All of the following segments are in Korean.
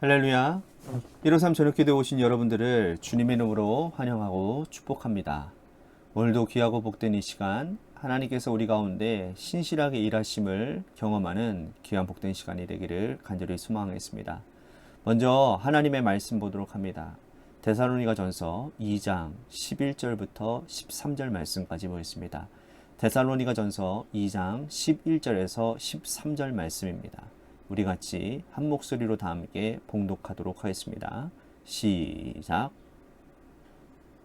할렐루야. 153 저녁기도에 오신 여러분들을 주님의 이름으로 환영하고 축복합니다. 오늘도 귀하고 복된 이 시간 하나님께서 우리 가운데 신실하게 일하심을 경험하는 귀한 복된 시간이 되기를 간절히 소망하겠습니다. 먼저 하나님의 말씀 보도록 합니다. 데살로니가전서 2장 11절부터 13절 말씀까지 보겠습니다. 데살로니가전서 2장 11절에서 13절 말씀입니다. 우리 같이 한 목소리로 다 함께 봉독하도록 하겠습니다. 시작.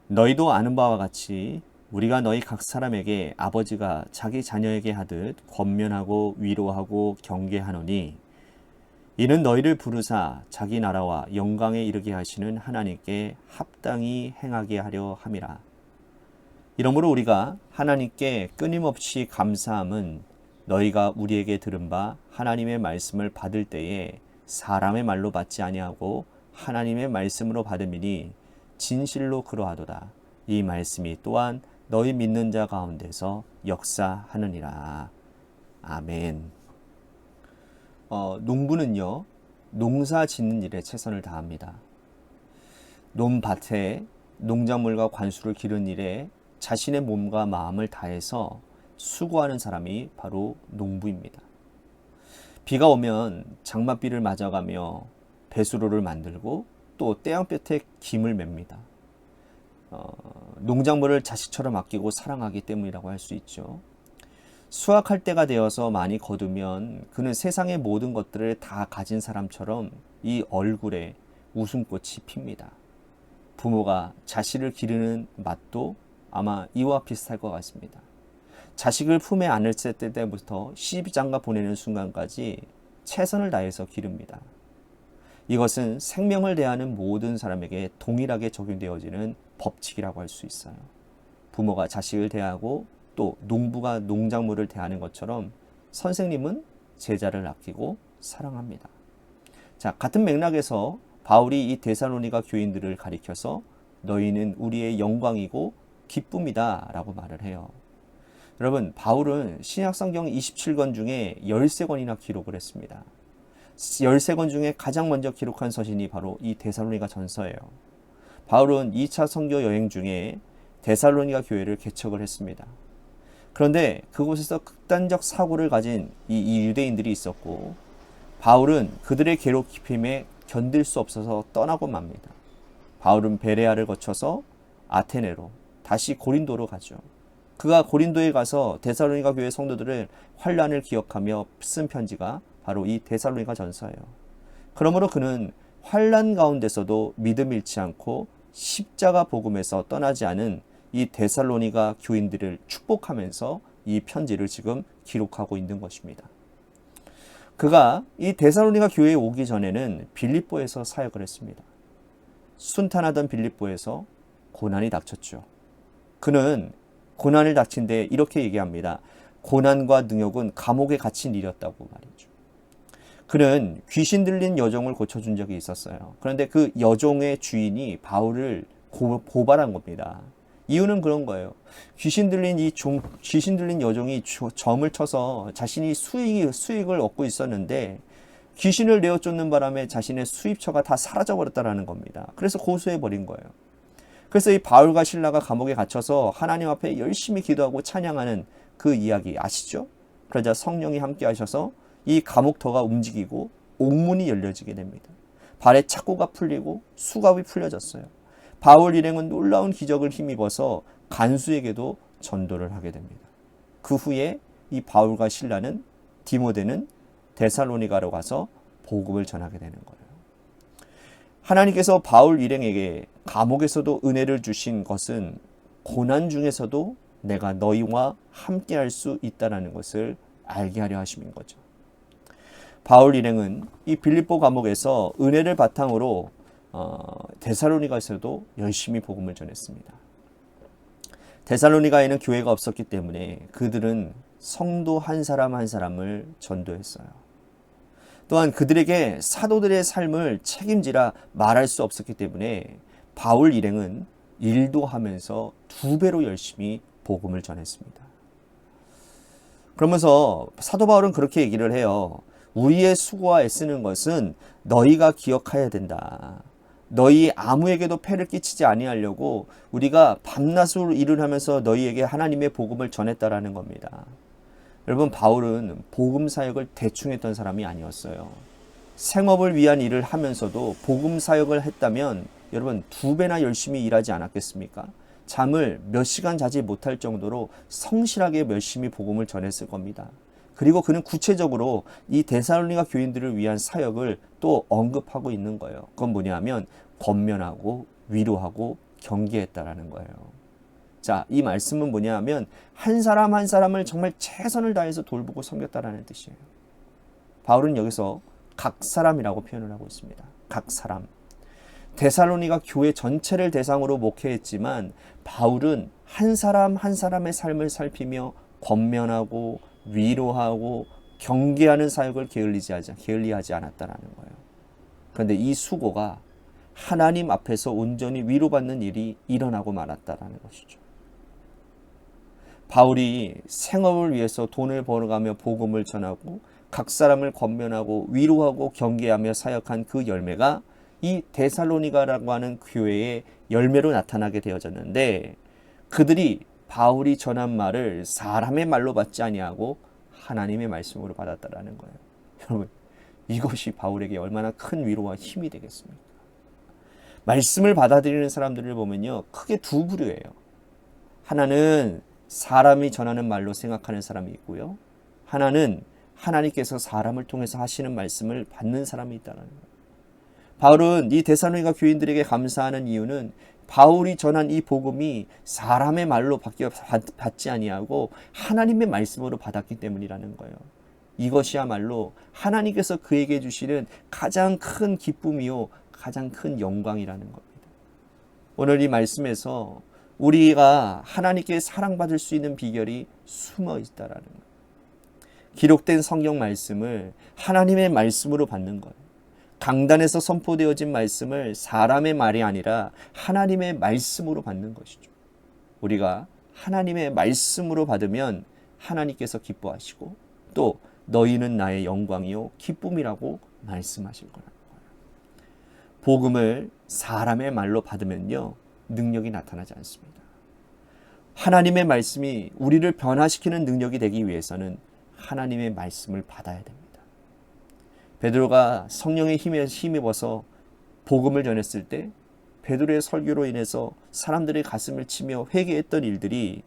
너희도 아는 바와 같이 우리가 너희 각 사람에게 아버지가 자기 자녀에게 하듯 권면하고 위로하고 경계하노니 이는 너희를 부르사 자기 나라와 영광에 이르게 하시는 하나님께 합당히 행하게 하려 함이라. 이러므로 우리가 하나님께 끊임없이 감사함은 너희가 우리에게 들은 바 하나님의 말씀을 받을 때에 사람의 말로 받지 아니하고 하나님의 말씀으로 받음이니 진실로 그러하도다. 이 말씀이 또한 너희 믿는 자 가운데서 역사하느니라. 아멘. 농부는요, 농사 짓는 일에 최선을 다합니다. 논밭에 농작물과 관수를 기른 일에 자신의 몸과 마음을 다해서 수고하는 사람이 바로 농부입니다. 비가 오면 장맛비를 맞아가며 배수로를 만들고 또 태양볕에 김을 맵니다. 농작물을 자식처럼 아끼고 사랑하기 때문이라고 할 수 있죠. 수확할 때가 되어서 많이 거두면 그는 세상의 모든 것들을 다 가진 사람처럼 이 얼굴에 웃음꽃이 핍니다. 부모가 자식을 기르는 맛도 아마 이와 비슷할 것 같습니다. 자식을 품에 안을 때부터 시집장가 보내는 순간까지 최선을 다해서 기릅니다. 이것은 생명을 대하는 모든 사람에게 동일하게 적용되어지는 법칙이라고 할 수 있어요. 부모가 자식을 대하고 또 농부가 농작물을 대하는 것처럼 선생님은 제자를 아끼고 사랑합니다. 자, 같은 맥락에서 바울이 이 데살로니가 교인들을 가리켜서 너희는 우리의 영광이고 기쁨이다 라고 말을 해요. 여러분, 바울은 신약성경 27권 중에 13권이나 기록을 했습니다. 13권 중에 가장 먼저 기록한 서신이 바로 이 데살로니가 전서예요. 바울은 2차 선교 여행 중에 데살로니가 교회를 개척을 했습니다. 그런데 그곳에서 극단적 사고를 가진 이 유대인들이 있었고 바울은 그들의 괴롭힘에 견딜 수 없어서 떠나고 맙니다. 바울은 베레아를 거쳐서 아테네로 다시 고린도로 가죠. 그가 고린도에 가서 데살로니가 교회 성도들을 환난을 기억하며 쓴 편지가 바로 이 데살로니가 전서예요. 그러므로 그는 환난 가운데서도 믿음 잃지 않고 십자가 복음에서 떠나지 않은 이 데살로니가 교인들을 축복하면서 이 편지를 지금 기록하고 있는 것입니다. 그가 이 데살로니가 교회에 오기 전에는 빌립보에서 사역을 했습니다. 순탄하던 빌립보에서 고난이 닥쳤죠. 그는 고난을 닥친 데 이렇게 얘기합니다. 고난과 능욕은 감옥에 갇힌 일이었다고 말이죠. 그는 귀신 들린 여종을 고쳐준 적이 있었어요. 그런데 그 여종의 주인이 바울을 고발한 겁니다. 이유는 그런 거예요. 귀신 들린 여종이 점을 쳐서 자신이 수익을 얻고 있었는데 귀신을 내어 쫓는 바람에 자신의 수입처가 다 사라져버렸다는 겁니다. 그래서 고소해버린 거예요. 그래서 이 바울과 실라가 감옥에 갇혀서 하나님 앞에 열심히 기도하고 찬양하는 그 이야기 아시죠? 그러자 성령이 함께 하셔서 이 감옥터가 움직이고 옥문이 열려지게 됩니다. 발에 착고가 풀리고 수갑이 풀려졌어요. 바울 일행은 놀라운 기적을 힘입어서 간수에게도 전도를 하게 됩니다. 그 후에 이 바울과 실라는 디모데는 데살로니가로 가서 복음을 전하게 되는 거예요. 하나님께서 바울 일행에게 감옥에서도 은혜를 주신 것은 고난 중에서도 내가 너희와 함께 할 수 있다는 것을 알게 하려 하심인 거죠. 바울 일행은 이 빌립보 감옥에서 은혜를 바탕으로 데살로니가에서도 열심히 복음을 전했습니다. 데살로니가에는 교회가 없었기 때문에 그들은 성도 한 사람 한 사람을 전도했어요. 또한 그들에게 사도들의 삶을 책임지라 말할 수 없었기 때문에 바울 일행은 일도 하면서 2배로 열심히 복음을 전했습니다. 그러면서 사도 바울은 그렇게 얘기를 해요. 우리의 수고와 애쓰는 것은 너희가 기억해야 된다. 너희 아무에게도 폐를 끼치지 아니하려고 우리가 밤낮으로 일을 하면서 너희에게 하나님의 복음을 전했다라는 겁니다. 여러분, 바울은 복음 사역을 대충 했던 사람이 아니었어요. 생업을 위한 일을 하면서도 복음 사역을 했다면 여러분 2배나 열심히 일하지 않았겠습니까? 잠을 몇 시간 자지 못할 정도로 성실하게 열심히 복음을 전했을 겁니다. 그리고 그는 구체적으로 이 데살로니가 교인들을 위한 사역을 또 언급하고 있는 거예요. 그건 뭐냐면 권면하고 위로하고 경계했다라는 거예요. 자, 이 말씀은 뭐냐면 한 사람 한 사람을 정말 최선을 다해서 돌보고 섬겼다라는 뜻이에요. 바울은 여기서 각 사람이라고 표현을 하고 있습니다. 각 사람. 데살로니가 교회 전체를 대상으로 목회했지만 바울은 한 사람 한 사람의 삶을 살피며 권면하고 위로하고 경계하는 사역을 게을리하지 않았다라는 거예요. 그런데 이 수고가 하나님 앞에서 온전히 위로받는 일이 일어나고 말았다라는 것이죠. 바울이 생업을 위해서 돈을 벌어가며 복음을 전하고 각 사람을 권면하고 위로하고 경계하며 사역한 그 열매가 이 데살로니가라고 하는 교회의 열매로 나타나게 되어졌는데, 그들이 바울이 전한 말을 사람의 말로 받지 아니하고 하나님의 말씀으로 받았다라는 거예요. 여러분, 이것이 바울에게 얼마나 큰 위로와 힘이 되겠습니까? 말씀을 받아들이는 사람들을 보면요, 크게 두 부류예요. 하나는 사람이 전하는 말로 생각하는 사람이 있고요, 하나는 하나님께서 사람을 통해서 하시는 말씀을 받는 사람이 있다는 거예요. 바울은 이 데살로니가 교인들에게 감사하는 이유는 바울이 전한 이 복음이 사람의 말로 받지 아니하고 하나님의 말씀으로 받았기 때문이라는 거예요. 이것이야말로 하나님께서 그에게 주시는 가장 큰 기쁨이요 가장 큰 영광이라는 겁니다. 오늘 이 말씀에서 우리가 하나님께 사랑받을 수 있는 비결이 숨어 있다라는 거예요. 기록된 성경 말씀을 하나님의 말씀으로 받는 거예요. 강단에서 선포되어진 말씀을 사람의 말이 아니라 하나님의 말씀으로 받는 것이죠. 우리가 하나님의 말씀으로 받으면 하나님께서 기뻐하시고 또 너희는 나의 영광이요 기쁨이라고 말씀하실 거라는 거예요. 복음을 사람의 말로 받으면요 능력이 나타나지 않습니다. 하나님의 말씀이 우리를 변화시키는 능력이 되기 위해서는 하나님의 말씀을 받아야 됩니다. 베드로가 성령의 힘에 힘입어서 복음을 전했을 때 베드로의 설교로 인해서 사람들의 가슴을 치며 회개했던 일들이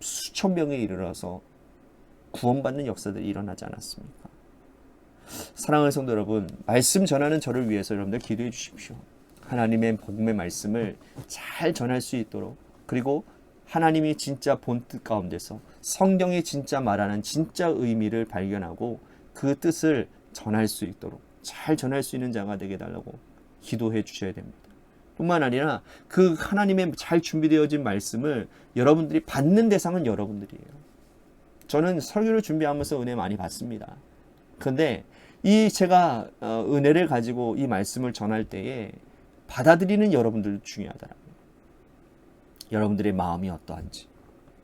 수천 명에 이르러서 구원받는 역사들이 일어나지 않았습니까? 사랑하는 성도 여러분, 말씀 전하는 저를 위해서 여러분들 기도해 주십시오. 하나님의 복음의 말씀을 잘 전할 수 있도록, 그리고 하나님이 진짜 본뜻 가운데서 성경이 진짜 말하는 진짜 의미를 발견하고 그 뜻을 전할 수 있도록 잘 전할 수 있는 자가 되게 달라고 기도해 주셔야 됩니다. 뿐만 아니라 그 하나님의 잘 준비되어진 말씀을 여러분들이 받는 대상은 여러분들이에요. 저는 설교를 준비하면서 은혜 많이 받습니다. 그런데 이 제가 은혜를 가지고 이 말씀을 전할 때에 받아들이는 여러분들도 중요하더라고요. 여러분들의 마음이 어떠한지,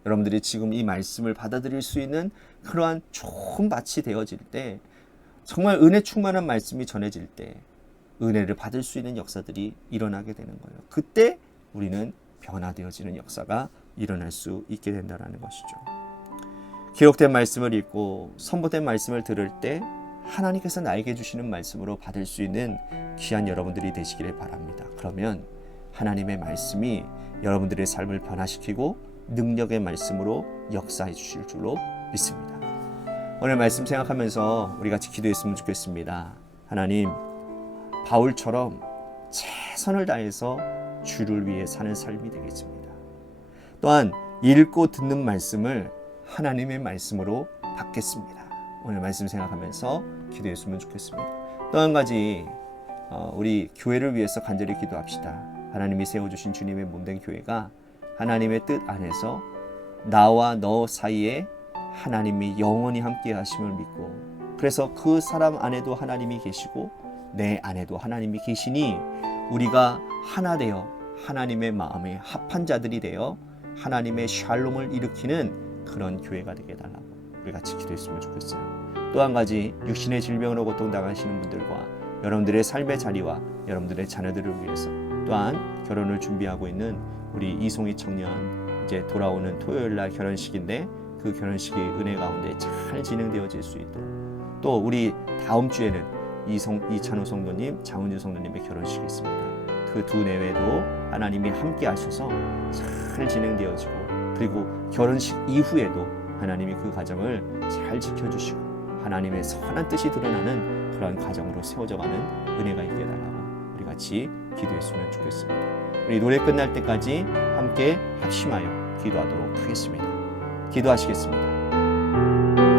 여러분들이 지금 이 말씀을 받아들일 수 있는 그러한 좋은 밭이 되어질 때, 정말 은혜 충만한 말씀이 전해질 때 은혜를 받을 수 있는 역사들이 일어나게 되는 거예요. 그때 우리는 변화되어지는 역사가 일어날 수 있게 된다는 것이죠. 기록된 말씀을 읽고 선포된 말씀을 들을 때 하나님께서 나에게 주시는 말씀으로 받을 수 있는 귀한 여러분들이 되시기를 바랍니다. 그러면 하나님의 말씀이 여러분들의 삶을 변화시키고 능력의 말씀으로 역사해 주실 줄로 믿습니다. 오늘 말씀 생각하면서 우리 같이 기도했으면 좋겠습니다. 하나님, 바울처럼 최선을 다해서 주를 위해 사는 삶이 되겠습니다. 또한 읽고 듣는 말씀을 하나님의 말씀으로 받겠습니다. 오늘 말씀 생각하면서 기도했으면 좋겠습니다. 또 한 가지 우리 교회를 위해서 간절히 기도합시다. 하나님이 세워주신 주님의 몸된 교회가 하나님의 뜻 안에서 나와 너 사이에 하나님이 영원히 함께 하심을 믿고, 그래서 그 사람 안에도 하나님이 계시고 내 안에도 하나님이 계시니 우리가 하나 되어 하나님의 마음에 합한 자들이 되어 하나님의 샬롬을 일으키는 그런 교회가 되게 해달라고 우리 같이 기도했으면 좋겠어요. 또 한 가지 육신의 질병으로 고통당하시는 분들과 여러분들의 삶의 자리와 여러분들의 자녀들을 위해서 또한 결혼을 준비하고 있는 우리 이송희 청년 이제 돌아오는 토요일 날 결혼식인데 그 결혼식이 은혜 가운데 잘 진행되어질 수 있도록 또 우리 다음 주에는 이찬호 성도님, 장은주 성도님의 결혼식이 있습니다. 그 두 내외도 하나님이 함께 하셔서 잘 진행되어지고 그리고 결혼식 이후에도 하나님이 그 가정을 잘 지켜주시고 하나님의 선한 뜻이 드러나는 그런 가정으로 세워져가는 은혜가 있게 해달라고 우리 같이 기도했으면 좋겠습니다. 우리 노래 끝날 때까지 함께 합심하여 기도하도록 하겠습니다. 기도하시겠습니다.